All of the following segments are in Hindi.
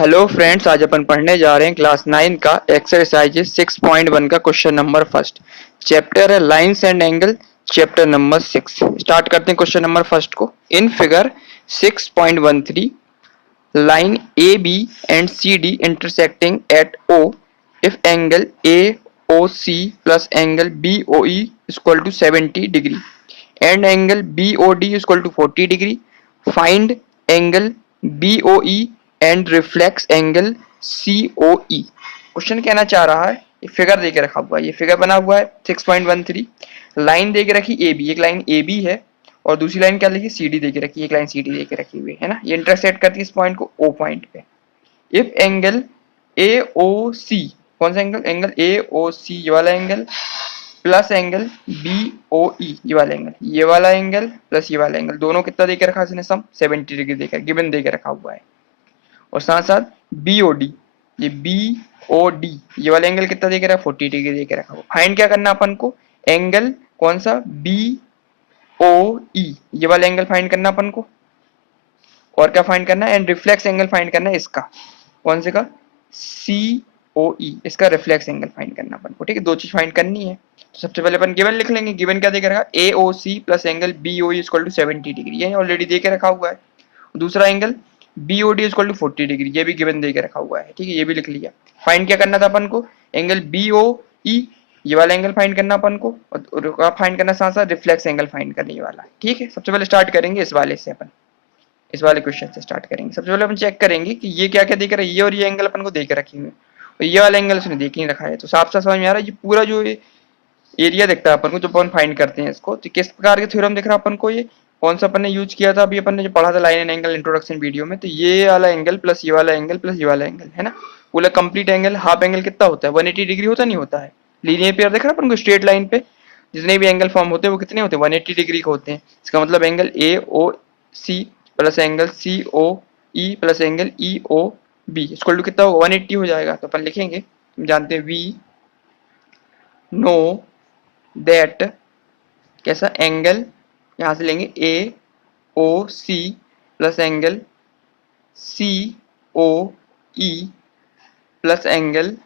हेलो फ्रेंड्स, आज अपन पढ़ने जा रहे हैं क्लास 9 का एक्सरसाइज 6.1 का क्वेश्चन नंबर फर्स्ट। चैप्टर है lines and angle, chapter number 6। Start करते हैं क्वेश्चन नंबर फर्स्ट को। In figure 6.13 line AB and CD intersecting at O if angle AOC plus angle BOE is equal to 70 degree and angle BOD is equal to 40 degree. Find angle BOE and reflex angle COE. Question कहना चाह रहा है, ये फिगर देके रखा हुआ है, ये फिगर बना हुआ है 6.13, लाइन देके रखी AB, एक लाइन AB है और दूसरी लाइन क्या लिखी CD देके रखी है, एक लाइन CD देके रखी हुई है ना। ये इंटरसेक्ट करती है इस पॉइंट को O पॉइंट पे। इफ एंगल AOC, कौन सा एंगल, एंगल AOC ये वाला एंगल प्लस एंगल BOE ये वाला एंगल, ये वाला एंगल प्लस ये वाला एंगल, दोनों कितना देके रखा है इसने, सम 70 डिग्री देकर गिवन देके रखा हुआ है। और साथ साथ BOD, ये BOD ये वाला एंगल कितना देके रखा, 40 डिग्री देके रखा हुआ। फाइंड क्या करना अपन को, एंगल कौन सा BOE ये वाला एंगल फाइंड करना अपन को, और क्या फाइंड करना है, एंड रिफ्लेक्स एंगल फाइंड करना है इसका, कौन से का, COE, इसका रिफ्लेक्स एंगल फाइंड करना अपन को। ठीक है, दो चीज फाइंड करनी है। तो सबसे पहले अपन गिवन लिख लेंगे। गिवन क्या देके रखा, AOC plus angle BOE equal to 70 degree, ये ऑलरेडी देके रखा हुआ है। दूसरा angle BOD equal to 40 degree, ये भी गिवन देके रखा हुआ है। ठीक है, ये भी लिख लिया। फाइंड क्या करना था अपन को, एंगल BOE ये वाला एंगल फाइंड करना अपन को, और फाइंड करना साथ साथ रिफ्लेक्स एंगल फाइंड करने वाला है। ठीक है, सबसे पहले स्टार्ट करेंगे इस वाले से, अपन इस वाले क्वेश्चन से स्टार्ट करेंगे। सबसे पहले अपन चेक करेंगे कि ये क्या क्या देख रहा है, ये और ये एंगल अपन को देख रखे हुए, और ये वाला एंगल उसने देख नहीं रखा है। तो साफ साफ समझ में आ रहा है, ये पूरा जो एरिया दिखता है अपन को, जो अपन फाइंड करते हैं इसको, तो किस प्रकार के थ्योरम दिख रहा है अपन को, ये कौन सा अपन ने यूज किया था, अभी अपन ने जो पढ़ा था line and angle introduction video में। तो ये वाला एंगल प्लस ये वाला एंगल प्लस ये वाला एंगल है ना, पूरा कंप्लीट एंगल। हाफ एंगल कितना होता है, 180 डिग्री होता नहीं होता है। लीनियर पेयर दिख रहा है अपन को, स्ट्रेट लाइन पे जितने भी एंगल फॉर्म होते हैं वो कितने होते हैं, 180 डिग्री के होते हैं। इसका मतलब angle AOC plus angle COE plus angle EOB equal to कितना होगा, 180 हो जाएगा। तो अपन लिखेंगे, जानते हैं, वी नो दैट, कैसा एंगल, यहां से लेंगे AOC plus angle COE plus angle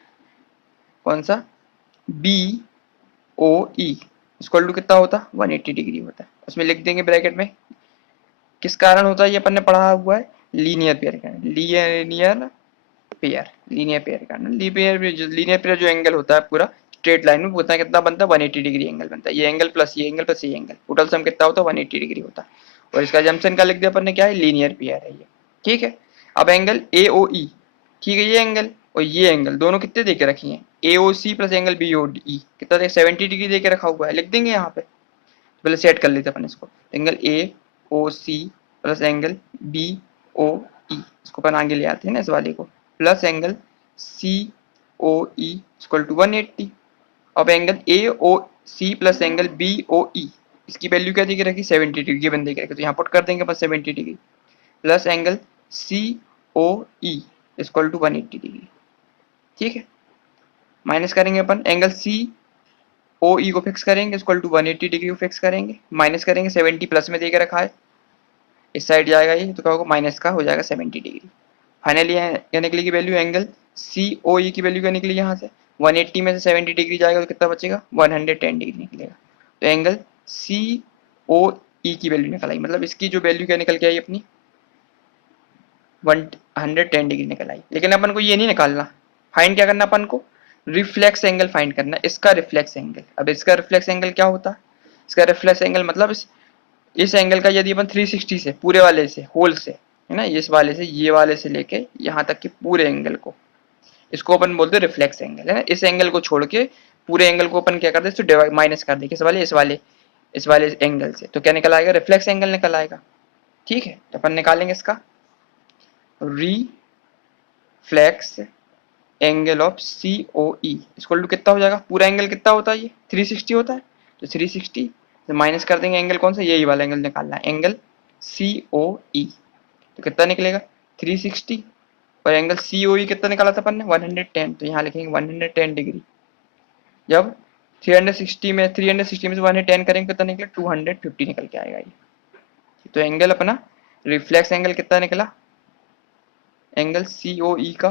कौन सा BOE इक्वल टू कितना होता, 180 डिग्री होता है। उसमें लिख देंगे ब्रैकेट में, किस कारण होता है ये अपन ने पढ़ा हुआ है, लीनियर पेयर का, लीनियर पेयर का, लीनियर पेयर जो एंगल होता है पूरा स्ट्रेट लाइन में, वो कितना बनता है, 180 डिग्री एंगल बनता है। ये एंगल प्लस ये एंगल प्लस ये एंगल, टोटल सम कितना होता है, 180 डिग्री होता है। और इसका जंक्शन का लिख दिया अपन ने, क्या है, लीनियर पेयर है ये। ठीक है, अब एंगल AOE, ठीक है, ये एंगल और ये एंगल दोनों कितने देके रखी हैं, AOC प्लस एंगल BOE कितना दे, 70 डिग्री देके रखा हुआ है, लिख देंगे यहाँ पे। पहले सेट कर लेते अपन इसको, angle AOC plus angle BOE, इसको अपन आगे ले आते हैं ना इस वाले को, plus angle COE equal to 180। अब angle AOC plus angle BOE, इसकी वैल्यू क्या देके रखी, 70 डिग्री गिवन देके रखी, तो यहाँ पुट कर देंगे बस 70 degree, plus angle COE equal to 180 degree. ठीक है, माइनस करेंगे अपन, एंगल COE को फिक्स करेंगे इक्वल टू 180 डिग्री को फिक्स करेंगे, माइनस करेंगे, 70 प्लस में देके रखा है, इस साइड जाएगा ये, तो क्या होगा, माइनस का हो जाएगा 70 डिग्री। फाइनली क्या निकलेगी वैल्यू, एंगल COE की वैल्यू क्या निकली यहाँ से, 180 में से 70 डिग्री जाएगा तो कितना बचेगा, 110 डिग्री निकलेगा। तो एंगल COE की वैल्यू निकल आई, मतलब इसकी जो वैल्यू क्या निकल के आई अपनी, 110 डिग्री निकल आई। लेकिन अपन को ये नहीं निकालना, फाइंड क्या करना अपन को, रिफ्लेक्स एंगल फाइंड करना, इसका रिफ्लेक्स एंगल। अब इसका रिफ्लेक्स एंगल क्या होता है, इसका रिफ्लेक्स एंगल मतलब इस एंगल का यदि अपन 360 से, पूरे वाले से, होल से, है ना, इस वाले से, ये वाले से लेके यहाँ तक के पूरे एंगल को, इसको अपन बोलते हैं रिफ्लेक्स एंगल, है ना। इस एंगल को छोड़ के पूरे एंगल को अपन क्या करते हैं, डिवाइड माइनस कर दे, किस वाले, इस वाले एंगल से, तो क्या निकल आएगा, रिफ्लेक्स एंगल निकल आएगा। ठीक है, तो अपन निकालेंगे इसका reflex angle of COE equal to कितना हो जाएगा, पूरा एंगल कितना होता है, ये 360 होता है, तो 360 तो माइनस कर देंगे एंगल कौन सा, यही वाला एंगल निकालना है, एंगल COE, तो कितना निकलेगा 360, और एंगल COE कितना निकाला था अपन ने, 110, तो यहाँ लिखेंगे 110 डिग्री। जब 360 में से 110 करेंगे कितना निकला, 250 निकल के आएगा ये। तो एंगल अपना रिफ्लेक्स एंगल कितना निकला, एंगल सी ओ ई का।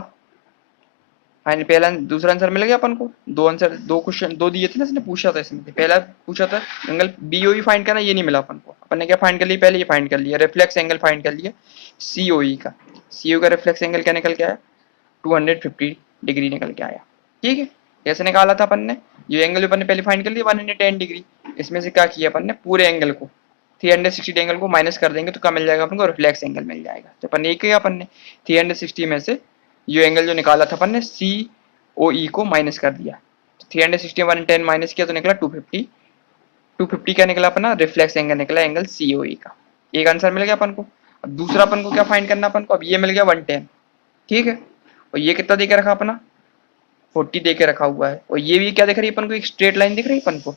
फाइनल पहला दूसरा आंसर मिल गया अपन को। दो आंसर, दो क्वेश्चन दो दिए थे ना, इसने पूछा था इसमें। पहला पूछा था एंगल बीओई फाइंड करना, ये नहीं मिला अपन को। अपन ने क्या फाइंड कर लिया, पहले ये फाइंड कर लिया, रिफ्लेक्स एंगल फाइंड कर लिया सीओई का। सीओ का रिफ्लेक्स एंगल क्या निकल के आया, 250 डिग्री निकल के आया। ठीक है, कैसे निकाला था अपन ने, ये एंगल अपन ने पहले फाइंड कर लिया 110 डिग्री। इसमें से क्या किया अपन ने, पूरे एंगल को 360 एंगल को माइनस कर देंगे तो क्या मिल जाएगा अपन को, रिफ्लेक्स एंगल मिल जाएगा। तो अपन ने किया, अपन ने 360 में से ये एंगल जो निकाला था अपन ने सी ओ ई को माइनस कर दिया। तो 360 110 माइनस किया तो निकला 250। 250 क्या निकला अपना, रिफ्लेक्स एंगल निकला एंगल सी ओ ई का। एक आंसर मिल गया अपन को। अब दूसरा अपन को क्या फाइंड करना अपन को, अब ये मिल गया 110। ठीक है, और ये कितना दे के रखा अपना, 40 दे के रखा हुआ है। और ये भी क्या दिख रही है अपन को, एक स्ट्रेट लाइन दिख रही है अपन को,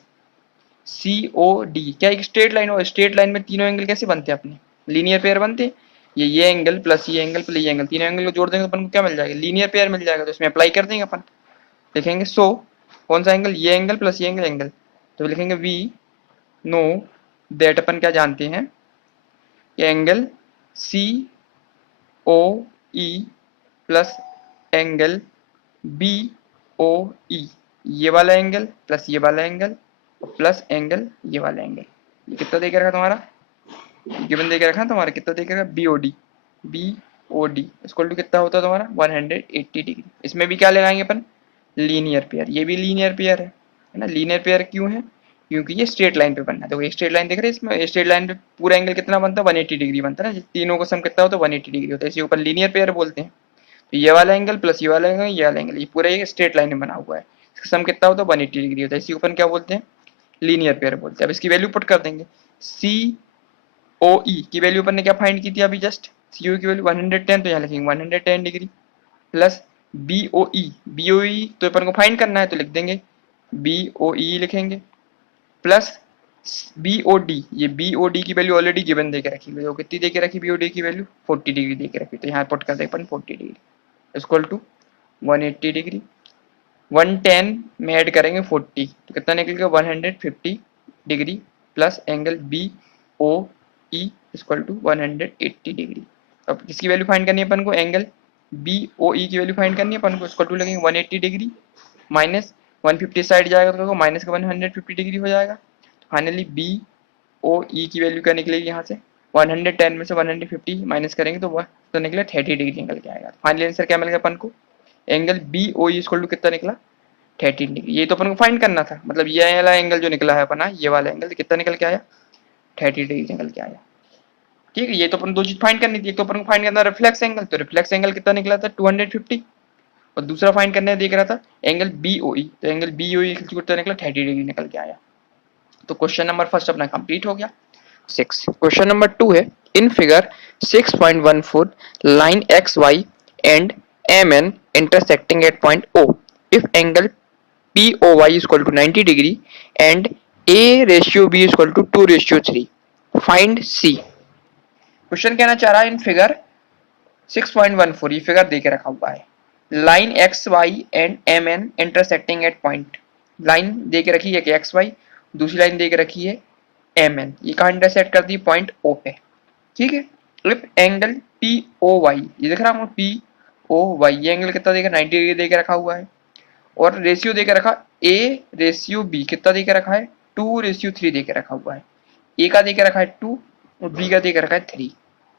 सी ओ डी, क्या एक स्ट्रेट लाइन। और स्ट्रेट लाइन में तीनों एंगल कैसे बनते हैं अपने, लीनियर पेयर बनते हैं। ये एंगल प्लस ये एंगल प्लस ये एंगल, तीनों एंगल को जोड़ देंगे तो अपन को क्या मिल जाएगा, लीनियर पेयर मिल जाएगा। तो इसमें अप्लाई कर देंगे अपन, लिखेंगे सो कौन सा एंगल, ये एंगल प्लस ये एंगल। तो लिखेंगे वी नो दैट, अपन क्या जानते हैं, angle C O E plus angle B O E, ये वाला एंगल प्लस ये वाला एंगल प्लस एंगल ये वाला एंगल। ये कितना दे के रखा तुम्हारा, गिवन दे के रखा तुम्हारा, कितना दे के रखा, B O D. B O D equal to कितना होता है तुम्हारा 180 डिग्री। इसमें भी क्या लगाएंगे अपन, लीनियर पेयर। ये भी लीनियर पेयर है ना। लीनियर पेयर क्यों है, क्योंकि ये स्ट्रेट लाइन पे बनना है। देखो ये स्ट्रेट लाइन दिख रही है, इसमें स्ट्रेट लाइन पे पूरा एंगल कितना बनता है, 180 डिग्री बनता है ना। तीनों का सम कितना होता है, 180 डिग्री होता है। इसी ऊपर लीनियर पेयर बोलते हैं। तो ये वाला एंगल प्लस ये वाला एंगल, ये वाला एंगल, ये पूरा एक स्ट्रेट लाइन में बना हुआ है। इसका सम कितना होता है, 180 डिग्री होता है। इसी ऊपर क्या बोलते हैं, लीनियर पेयर बोलते हैं। अब इसकी वैल्यू पुट कर देंगे, सी ओ ई की वैल्यू अपन ने क्या फाइंड की थी अभी जस्ट, सी ओ की वैल्यू 110, तो यहाँ लिखेंगे 110 डिग्री प्लस बी ओ ई। बी ओ ई तो अपन को फाइंड करना है तो लिख देंगे बी ओ ई लिखेंगे, प्लस बी ओ डी। ये बी ओ डी की वैल्यू ऑलरेडी गिवन दे के रखी हुई है। कितनी दे के रखी बी ओ डी की वैल्यू, 40 डिग्री दे के रखी। तो यहाँ पुट कर दें अपन 40 डिग्री इक्वल टू 180 डिग्री। 110 में ऐड करेंगे 40 तो कितना निकलेगा 150 degree plus angle B O E equal to 180 degree. अब किसकी वैल्यू फाइंड करनी है अपन को, एंगल बी ओ ई की वैल्यू फाइंड करनी है अपन को। इक्वल टू लगेंगे 180 डिग्री माइनस 150 साइड जाएगा तो माइनस का 150 डिग्री हो जाएगा। तो फाइनली बी ओ ई की वैल्यू क्या निकलेगी यहाँ से, 110 में से 150 माइनस करेंगे तो वह तो निकले 30 डिग्री निकल के आएगा। फाइनली आंसर क्या मिल गया अपन को, angle B O E equal to कितना निकला, 13 डिग्री। ये तो अपन को फाइंड करना था, मतलब ये वाला एंगल जो निकला है अपना, ये वाला एंगल कितना निकल के आया, 30 डिग्री निकल के आया। ठीक है, ये तो अपन दो चीज फाइंड करनी थी। एक तो अपन को फाइंड करना रिफ्लेक्स एंगल, तो रिफ्लेक्स एंगल कितना निकला था 250, और दूसरा फाइंड करने देख रहा था एंगल बी ओ ई, तो एंगल बी ओ ई कितना निकला 30 डिग्री निकल के आया। तो क्वेश्चन नंबर फर्स्ट अपना कंप्लीट हो गया। 6 क्वेश्चन नंबर 2 है, इन figure 6.14 line X Y and M N intersecting at point O, if angle POY is equal to 90 degree and A ratio B is equal to 2:3. Find C. Question कहना चाह रहा है इन फिगर 6.14, ये फिगर दे के रखा हुआ है, line X Y and M N intersecting at point. Line दे के रखी है कि एक्स वाई, दूसरी लाइन दे के रखी है एम एन, ये कहाँ इंटरसेक्ट करती है, पॉइंट ओ पे। ठीक है, if angle P O Y, ये देख रहा हूँ पी ओ वाई, ये एंगल कितना देकर 90 डिग्री दे के रखा हुआ है, और रेशियो देकर रखा ए रेशियो बी कितना देकर रखा है 2:3 देकर रखा हुआ है। ए का देकर रखा है 2 और बी का देकर रखा है 3।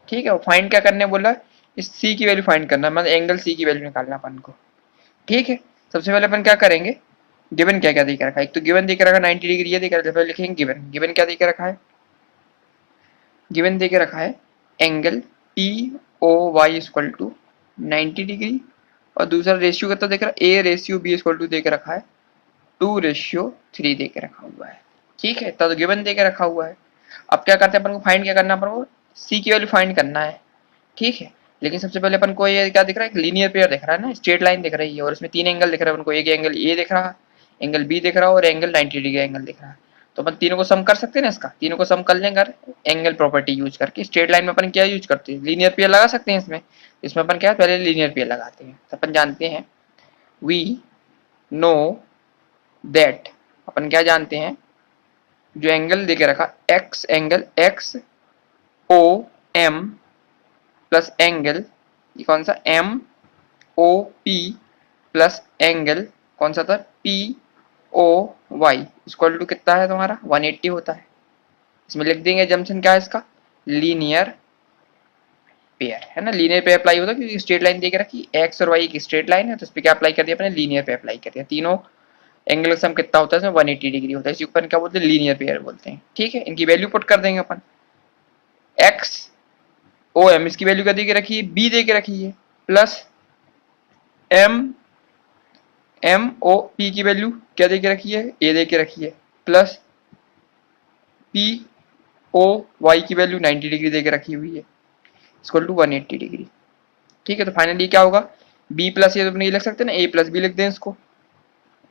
ठीक है, फाइंड क्या करने बोला, इस सी की वैल्यू फाइंड करना, मतलब एंगल सी की वैल्यू निकालना अपन को। ठीक है, सबसे पहले अपन क्या करेंगे, गिवन क्या क्या देकर रखा है, एक तो गिवन देकर रखा 90 डिग्री, ये देकर रखा है, लिखेंगे गिवन। गिवन क्या देकर रखा है, गिवन देकर रखा है angle P O Y equal to 90 degree, और दूसरा रेशियो कितना देख रहा है, A ratio B equal to देकर रखा है 2:3 देके रखा हुआ है। ठीक है, तो गिवन देके रखा हुआ है। अब क्या करते हैं अपन को, फाइंड क्या करना है अपन को, सी की वैल्यू फाइंड करना है। ठीक है, लेकिन सबसे पहले अपन को ये क्या दिख रहा है, एक लीनियर पेयर दिख रहा है ना, स्ट्रेट लाइन दिख रही है, और इसमें 3 एंगल दिख रहा है अपन को, एक एंगल ए दिख रहा है, एंगल बी दिख रहा है, और एंगल 90 डिग्री एंगल दिख रहा है। तो अपन तीनों को सम कर सकते हैं ना, इसका तीनों को सम कर लेंगे एंगल प्रॉपर्टी यूज करके। स्ट्रेट लाइन में अपन क्या यूज करते हैं, लीनियर पेयर लगा सकते हैं इसमें। इसमें अपन क्या पहले लीनियर पेयर लगाते हैं। तो अपन जानते हैं वी नो दैट, अपन क्या जानते हैं, जो एंगल देके रखा X, angle X O M plus angle ये कौन सा M O P plus angle कौन सा था P O Y equal to कितना है तुम्हारा 180 होता है। इसमें लिख देंगे जंक्शन क्या है इसका लीनियर पेयर है ना। लीनियर पे अप्लाई होता है क्योंकि स्ट्रेट लाइन देके रखी एक्स और वाई की स्ट्रेट लाइन है तो इस पे क्या अप्लाई कर दिया अपने लीनियर पे अप्लाई कर दिया। तीनों एंगल का सम कितना होता है इसमें 180 डिग्री होता है। इसी ऊपर क्या बोलते हैं लीनियर पेयर बोलते हैं। ठीक है इनकी वैल्यू पुट कर देंगे अपन एक्स ओ एम इसकी वैल्यू क्या दे के रखी है बी दे के रखी है plus M M O P की वैल्यू क्या दे के रखी है ए दे के रखी है प्लस पी ओ वाई की वैल्यू 90 डिग्री दे के रखी हुई है इक्वल टू 180 डिग्री। ठीक है तो फाइनली क्या होगा बी प्लस ये तो नहीं लिख सकते ना ए प्लस बी लिख दें इसको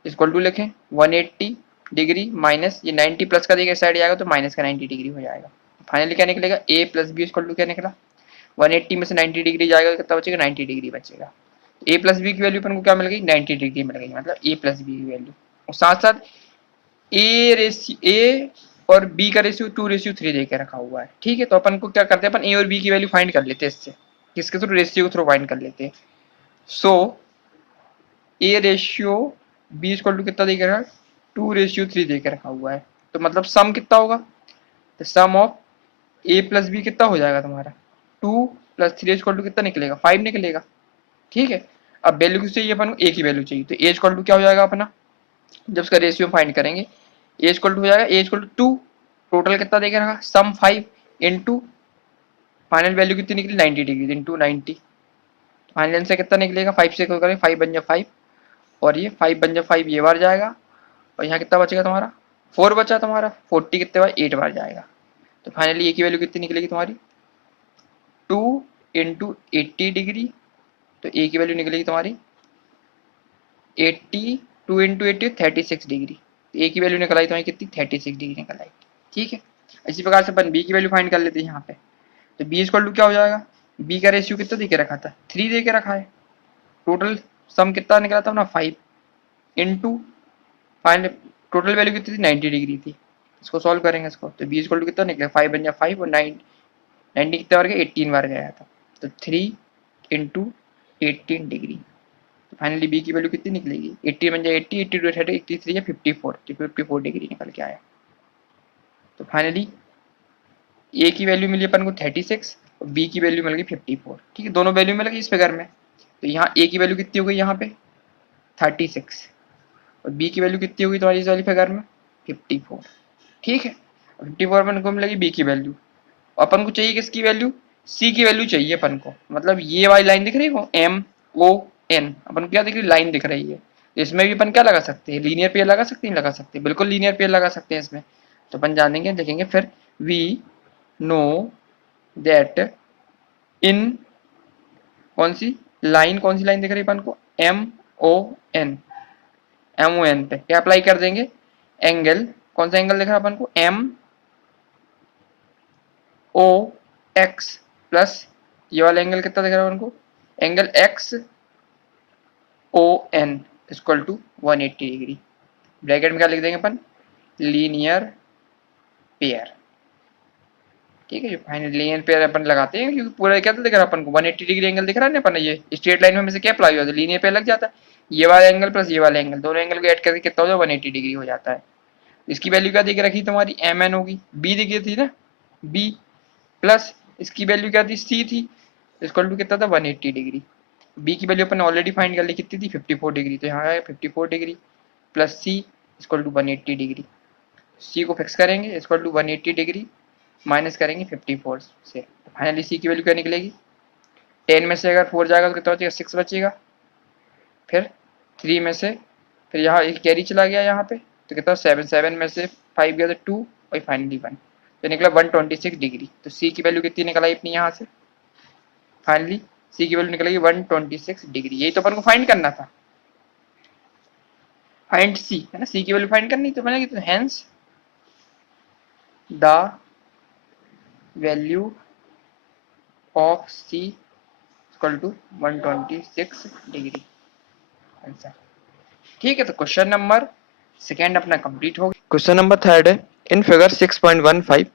इक्वल टू लिखें 180 डिग्री माइनस ये 90 प्लस का देगा इस साइड जाएगा तो माइनस का 90 डिग्री हो जाएगा। फाइनली क्या निकलेगा ए प्लस बी इक्वल टू क्या निकला 180 में से 90 डिग्री जाएगा तो कितना बचेगा 90 डिग्री बचेगा। ए प्लस बी की वैल्यू अपन को क्या मिल गई 90 डिग्री मिल गई मतलब ए प्लस बी की वैल्यू। और साथ साथ ए और बी का रेशियो 2:3 दे के रखा हुआ है। ठीक है तो अपन को क्या करते हैं अपन ए और बी की वैल्यू फाइंड कर लेते हैं इससे किसके थ्रू रेशियो के थ्रू फाइंड कर लेते हैं। So A ratio B equal to कितना दे के रखा 2:3 दे के रखा हुआ है तो मतलब सम कितना होगा तो सम ऑफ ए प्लस बी कितना हो जाएगा तुम्हारा 2 + 3 इक्वल टू कितना निकलेगा 5 निकलेगा। ठीक है अब वैल्यू किस चाहिए अपन को ए की वैल्यू चाहिए तो ए इक्वल टू क्या हो जाएगा अपना जब उसका रेशियो फाइंड करेंगे ए इक्वल टू हो जाएगा ए इक्वल टू 2 टोटल कितना देके रखा सम 5 इंटू फाइनल वैल्यू कितनी निकली 90 डिग्री इंटू 90 फाइनल आंसर कितना निकलेगा 5 से करेंगे 5 बन जाए 5 और ये 5 बन जाए 5 ये बार जाएगा और यहाँ कितना बचेगा तुम्हारा 4 बचा तुम्हारा 40 कितने बार 8 बार जाएगा तो फाइनली ए की वैल्यू कितनी निकलेगी तुम्हारी 2 इंटू 80 डिग्री तो ए की वैल्यू निकलेगी तुम्हारी 80 2 इंटू 80 36 डिग्री ए की वैल्यू निकल आई तुम्हारी कितनी 36 डिग्री निकल आई। ठीक है इसी प्रकार से अपन बी की वैल्यू फाइंड कर लेते हैं यहाँ पे तो बी इक्वल टू क्या हो जाएगा बी का रेशियो कितना देके रखा था 3 देके रखा है टोटल सम कितना निकला था ना 5 इंटू फाइनल टोटल वैल्यू कितनी थी 90 डिग्री थी। इसको सॉल्व करेंगे इसको तो बी इक्वल टू कितना निकलेगा 5 बन जाए 5 और 90 कितने बार गया 18 बार गया था तो 3 इंटू 18 डिग्री फाइनली बी की वैल्यू कितनी निकलेगी 80 बन जाए 80 82 30 83 या 54 डिग्री निकल के आया। तो फाइनली ए की वैल्यू मिली अपन को 36 और बी की वैल्यू मिल गई 54। ठीक है दोनों वैल्यू मिल गई इस फिगर में तो यहाँ ए की वैल्यू कितनी हो गई यहाँ पे 36 और बी की वैल्यू कितनी होगी तुम्हारी इस वाली फिगर में 54। ठीक है 54 अपन को मिलेगी बी की वैल्यू अपन को चाहिए किसकी वैल्यू सी की वैल्यू चाहिए अपन को मतलब ये वाली लाइन दिख रही है एम ओ एन अपन को क्या दिख रही है लाइन दिख रही है तो इसमें भी अपन क्या लगा सकते हैं लीनियर पेयर लगा सकते हैं लगा सकते हैं बिल्कुल लीनियर पेयर लगा सकते हैं इसमें तो अपन जानेंगे देखेंगे फिर वी नो दैट इन कौन सी लाइन दिख रही है अपन को एम ओ एन पे क्या अप्लाई कर देंगे एंगल कौन सा एंगल दिख रहा है अपन को एम ओ एक्स प्लस ये वाला एंगल कितना दिख रहा है उनको angle X O N equal to 180 degree bracket में क्या लिख देंगे अपन लीनियर पेयर। ठीक है जो फाइनल लीनियर पेयर अपन लगाते हैं क्योंकि पूरा क्या दिख रहा है अपन को 180 डिग्री एंगल दिख रहा है ना अपन ये स्ट्रेट लाइन में से क्या अप्लाई होता है लीनियर पेयर लग जाता है ये वाला एंगल प्लस ये वाला एंगल दोनों एंगल को ऐड करके कितना हो जाए 180 डिग्री हो जाता है। इसकी वैल्यू क्या देके रखी तुम्हारी एम एन होगी बी दिखी थी ना बी प्लस इसकी वैल्यू क्या थी सी थी इक्वल टू कितना था 180 डिग्री बी की वैल्यू अपन ऑलरेडी फाइंड कर ली कितनी थी 54 डिग्री तो यहाँ आया 54 degree plus C equal to 180 degree C को फिक्स करेंगे इक्वल टू 180 डिग्री माइनस करेंगे 54 से तो फाइनली सी की वैल्यू क्या निकलेगी 10 में से अगर 4 जाएगा तो कितना बचेगा 6 बचेगा फिर 3 में से फिर यहाँ एक कैरी चला गया यहाँ पे तो कितना 7 में से 5 गया तो 2 और फाइनली 1 तो निकला 126 डिग्री तो सी की वैल्यू कितनी निकल आई अपनी यहाँ से फाइनली सी की वैल्यू निकलेगी 126 डिग्री यही तो अपन को फाइंड करना था फाइंड सी है ना सी की वैल्यू फाइंड करनी तो मैंने तो hence the value of C equal to 126 degree answer. ठीक है तो क्वेश्चन नंबर सेकेंड अपना कंप्लीट हो गया। क्वेश्चन नंबर थर्ड है इन figure 6.15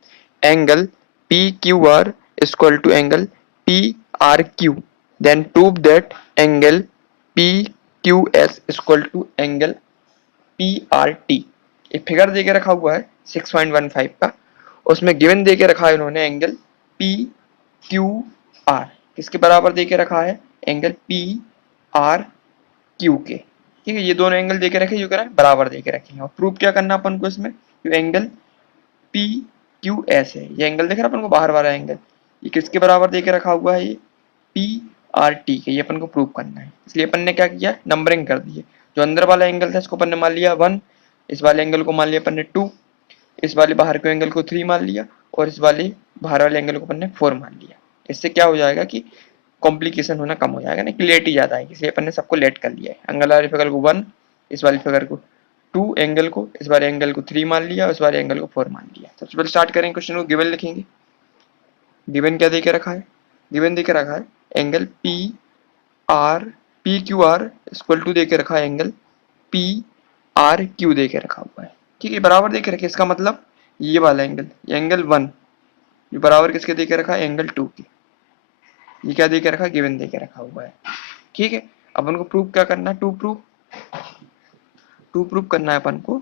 angle P Q R equal to angle P R Q then prove that angle P Q S equal to angle P R T. एक फिगर दे के रखा हुआ है 6.15 का, उसमें गिवन दे के रखा है उन्होंने एंगल पी क्यू आर, किसके बराबर दे के रखा है, एंगल पी आर क्यू के। ठीक है, ये दोनों एंगल दे के रखे, जो करा बराबर दे के रखे हैं। और प्रूफ क्या करना अपन को इसमें, जो एंगल पी क्यू एस है, ये एंगल देख रहा अपन को बाहर वाला एंगल, ये किसके बराबर दे के रखा हुआ है, ये पी आर टी के, ये अपन को प्रूव करना है। इसलिए अपन ने क्या किया, नंबरिंग कर दी है। जो अंदर वाला एंगल था इसको अपन ने मान लिया 1, इस वाले एंगल को मान लिया अपन ने 2, इस वाले बाहर के एंगल को 3 मान लिया, और इस वाले बाहर वाले एंगल को अपन ने 4 मान लिया। इससे क्या हो जाएगा कि कॉम्प्लिकेशन होना कम हो जाएगा ना, क्लियरिटी ज्यादा है, इसलिए अपन ने सबको लेट कर लिया है। एंगल वाले फिगर को 1, इस वाले फिगर को 2, एंगल को, इस बारे एंगल को 3 मान लिया, इस बारे एंगल को 4 मान लिया। सबसे पहले स्टार्ट करेंगे, क्वेश्चन को गिवन लिखेंगे। गिवन क्या देके रखा है, गिवन देके रखा है angle P Q R equal to देके रखा है एंगल पी आर क्यू देके रखा हुआ है। ठीक है, बराबर देके रखे, इसका मतलब ये वाला एंगल, ये एंगल 1, ये बराबर किसके देके रखा है, एंगल 2 के। ये क्या देके रखा है, गिवन देके रखा हुआ है। ठीक है, अपन को प्रूव क्या करना है, टू प्रूव करना है अपन को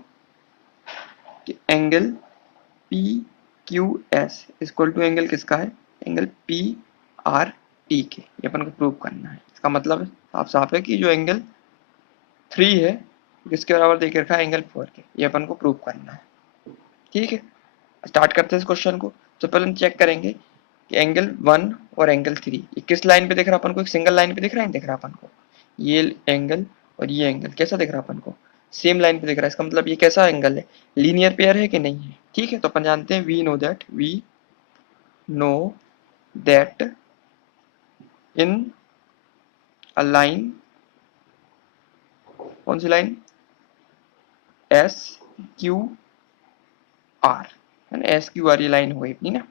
कि angle P Q S equal to angle किसका है, एंगल पी आर टी के। ये अपन को प्रूव करना है। इसका मतलब साफ साफ है कि जो एंगल 3 है किसके बराबर देके रखा है, एंगल 4 के। ये अपन को प्रूव करना है। ठीक है, स्टार्ट करते हैं इस क्वेश्चन को। तो पहले हम चेक करेंगे कि एंगल 1 और एंगल 3 ये किस लाइन पे दिख रहा है अपन को, एक सिंगल लाइन पे दिख रहा है, दिख रहा है अपन को ये एंगल और ये एंगल कैसा दिख रहा है अपन को, सेम लाइन पे दिख रहा है। इसका मतलब ये कैसा एंगल है, लीनियर पेयर है कि नहीं है। ठीक है, तो अपन जानते हैं we know that in a line, कौन सी लाइन, एस क्यू आर, है ना, एस क्यू आर ये लाइन हो गई अपनी ना,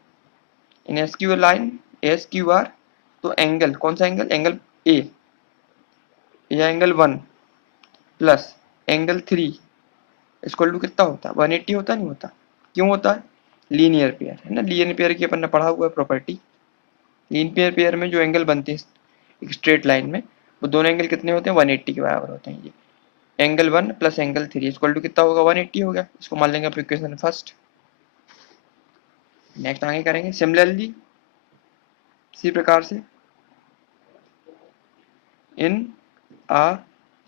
in S Q line S Q R, तो एंगल कौन सा एंगल, एंगल ए या angle 1 plus angle 3 equal to कितना होता है, 180 होता नहीं होता, क्यों होता है, लीनियर पेयर है ना। लीनियर पेयर की अपन ने पढ़ा हुआ है प्रॉपर्टी। लीनियर पेयर में जो एंगल बनते हैं एक स्ट्रेट लाइन में, वो दोनों एंगल कितने होते हैं, 180 के बराबर होते हैं। ये angle 1 plus angle 3 equal to कितना होगा, 180 होगा। इसको मान लेंगे इक्वेशन फर्स्ट। नेक्स्ट आगे करेंगे सिमिलरली, इसी प्रकार से इन आ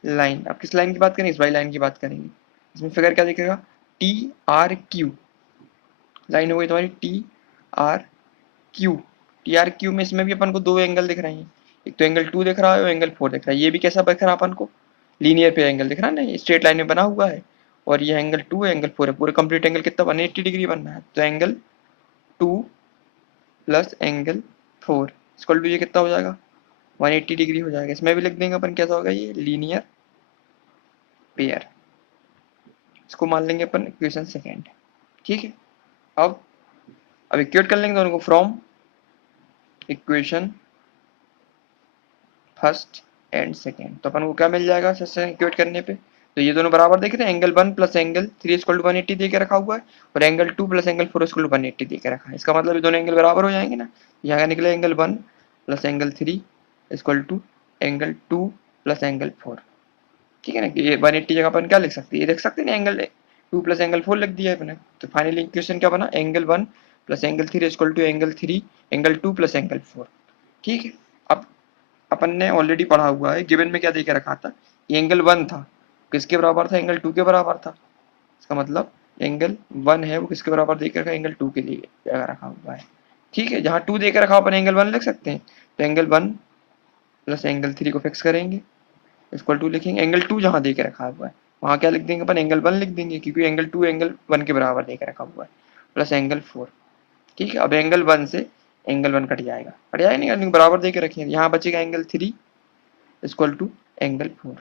लाइन, अब किस लाइन की बात करेंगे, इस वाली लाइन की बात करेंगे। इसमें फिगर क्या दिखेगा, टी आर क्यू लाइन हो गई तुम्हारी, टी आर क्यू में इसमें भी अपन को दो एंगल दिख रहे हैं, एक तो एंगल 2 दिख रहा है और एंगल 4 दिख रहा है। ये भी कैसा दिख रहा है अपन को, लीनियर पे एंगल दिख रहा है ना, स्ट्रेट लाइन में बना हुआ है, और ये एंगल 2 है, एंगल 4 है, पूरे कंप्लीट एंगल कितना 180 डिग्री बनना है। तो angle 2 plus angle 4 equal to ये कितना हो जाएगा, 180 डिग्री हो जाएगा। इसमें भी लिख देंगे अपन कैसा होगा, ये लीनियर पेयर। इसको मान लेंगे अपन इक्वेशन सेकेंड। ठीक है, अब इक्वेट कर लेंगे दोनों को from equation first and second. तो अपन को क्या मिल जाएगा इक्वेट करने पे, तो ये दोनों बराबर देख रहे हैं, angle 1 plus angle 3 equal to 180 दे के रखा हुआ है, और angle 2 plus angle 4 equal to 180 दे के रखा है। इसका मतलब ये दोनों एंगल बराबर हो जाएंगे ना। यहाँ निकले angle 1 plus angle 3 equal to angle 2 plus angle 4। ठीक है ना, ये 180 जगह अपन क्या लिख सकते हैं, ये लिख सकते हैं ना, एंगल 2 प्लस एंगल 4 लिख दिया है अपने। तो फाइनली इक्वेशन क्या बना, angle 1 plus angle 3 equal to angle 3 angle 2 plus angle 4। ठीक है, अब अपन ने ऑलरेडी पढ़ा हुआ है, गिवन में क्या देके रखा था, ये एंगल 1 था, किसके बराबर था, एंगल 2 के बराबर था। इसका मतलब एंगल 1 है वो किसके बराबर देके रखा है, एंगल 2 के लिए रखा हुआ है। ठीक है, जहाँ 2 देके रखा अपन एंगल 1 लिख सकते हैं, तो एंगल 1 प्लस एंगल 3 को फिक्स करेंगे, इक्वल टू लिखेंगे, एंगल 2 जहाँ देके रखा हुआ है वहाँ क्या लिख देंगे अपन, एंगल 1 लिख देंगे, क्योंकि एंगल 2 एंगल 1 के बराबर देके रखा हुआ है, प्लस एंगल 4। ठीक है, अब एंगल 1 से एंगल 1 कट जाएगा नहीं, बराबर देके रखेंगे, यहाँ बचेगा एंगल 3 इक्वल टू एंगल 4।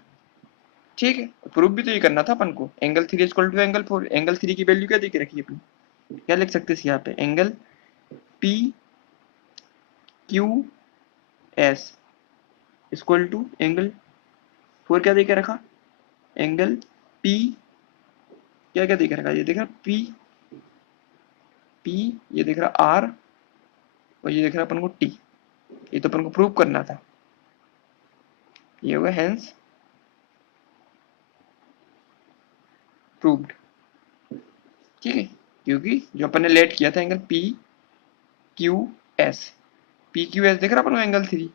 ठीक है, प्रूफ भी तो ये करना था अपन को, angle 3 equal to angle 4। Angle 3 की वैल्यू क्या देके रखी है अपनी, क्या लिख सकते हैं यहाँ पे, angle P Q S equal to angle 4 क्या देके रखा, एंगल पी क्या क्या देख रखा, ये देख रहा पी ये देख रहा आर, और ये देख रहा अपन को टी। ये तो अपन को प्रूव करना था। ये होगा हेंस प्रूव्ड, ठीक है, क्योंकि जो अपन ने लेट किया था angle P Q S, P Q S दिख रहा अपन को एंगल 3,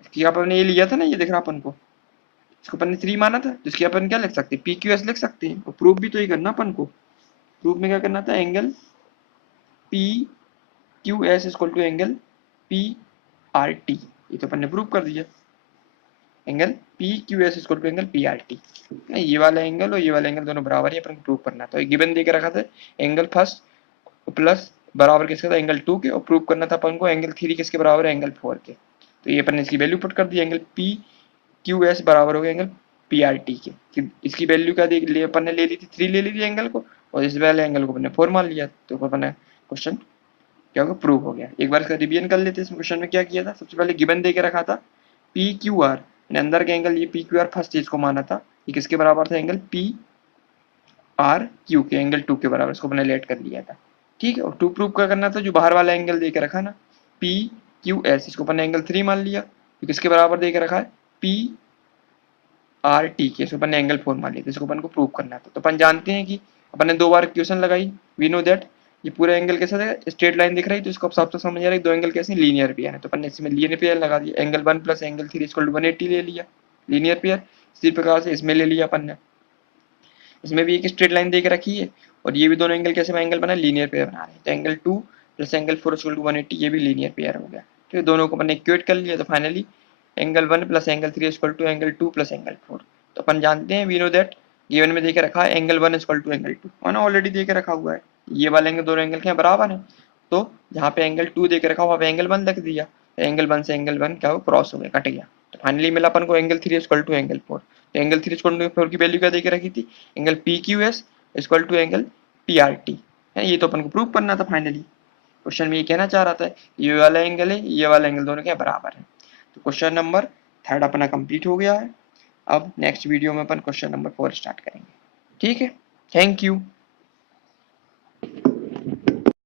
इसकी अपन ने ये लिया था ना, ये दिख रहा अपन को, इसको अपन ने 3 माना था, जिसकी अपन क्या लिख सकते हैं, पी क्यू एस लिख सकते हैं, और प्रूफ भी तो ही करना अपन को, प्रूफ में क्या करना था, angle P Q S equal to angle P R T, ये तो अपन ने प्रूव कर दिया, angle P Q S equal to angle P R T, ये वाला एंगल और ये वाला एंगल दोनों बराबर है, अपन को प्रूव करना था, गिवन दे के रखा था एंगल फर्स्ट प्लस बराबर किसके था, एंगल 2 के, और प्रूव करना था अपन को एंगल 3 किसके बराबर है, एंगल 4 के, तो ये अपन ने इसकी वैल्यू पुट कर दी, एंगल पी क्यू एस बराबर हो गया एंगल पी आर टी के, इसकी वैल्यू क्या देख लिया अपन ने, ले ली थी 3 ले ली थी एंगल को, और इस वाले एंगल को अपन ने 4 मान लिया, तो अपन ने क्वेश्चन क्या होगा, प्रूव हो गया। एक बार इसका रिवीजन कर लेते हैं, इस क्वेश्चन में क्या किया था, सबसे पहले गिवन दे के रखा था पी क्यू आर, अंदर के एंगल ये पी क्यू आर फर्स्ट चीज को माना था, ये किसके बराबर था, एंगल पी आर क्यू के, एंगल 2 के बराबर, इसको मैंने लेट कर लिया था, ठीक है, और 2 प्रूव का करना था, जो बाहर वाला एंगल दे के रखा ना पी क्यू एस, इसको अपन ने एंगल 3 मान लिया, ये किसके बराबर दे के रखा है, पी आर टी के, इसको अपन ने एंगल 4 मान लिया, इसको अपन को प्रूव करना था, तो अपन जानते हैं कि अपन ने 2 बार क्वेश्चन लगाई, वी नो दैट ये पूरा एंगल कैसा है, स्ट्रेट लाइन दिख रही है, तो इसको आप समझ आ रहा है, दो एंगल कैसे लीनियर पेयर है, तो अपन ने इसमें लीनियर पेयर लगा दिया, angle 1 plus angle 3 equal to 180 ले लिया लीनियर पेयर, इसी प्रकार से इसमें ले लिया अपन ने, इसमें भी एक स्ट्रेट लाइन देके रखी है, और ये भी दोनों एंगल कैसे एंगल बना, लीनियर पेयर बना रहे हैं, तो angle 2 plus angle 4 equal to 180, ये भी लीनियर पेयर हो गया, ठीक है, दोनों को अपन ने इक्वेट कर लिया, तो finally angle 1 plus angle 3 equal to angle 2 plus angle 4, तो अपन जानते हैं वी नो दैट गिवन में देके रखा है एंगल 1 इक्वल टू एंगल 2, माना ऑलरेडी देके रखा हुआ है, ये वाले एंगल दोनों एंगल क्या बराबर है, तो जहाँ पे एंगल 2 देके रखा हुआ एंगल 1 रख दिया, एंगल 1 से एंगल 1 क्या हो क्रॉस हो गया, कट गया, तो फाइनली मिला अपन को एंगल 3 इक्वल टू एंगल 4, तो एंगल 3 इक्वल टू 4 की वैल्यू क्या देके रखी थी, angle P Q S equal to angle P R T है, ये तो अपन को प्रूव करना था फाइनली, क्वेश्चन में ये कहना चाह रहा था ये वाला एंगल है, ये वाला एंगल दोनों क्या बराबर है, तो क्वेश्चन नंबर 3 अपना कंप्लीट हो गया है। अब नेक्स्ट वीडियो में अपन क्वेश्चन नंबर 4 स्टार्ट करेंगे, ठीक है, थैंक यू।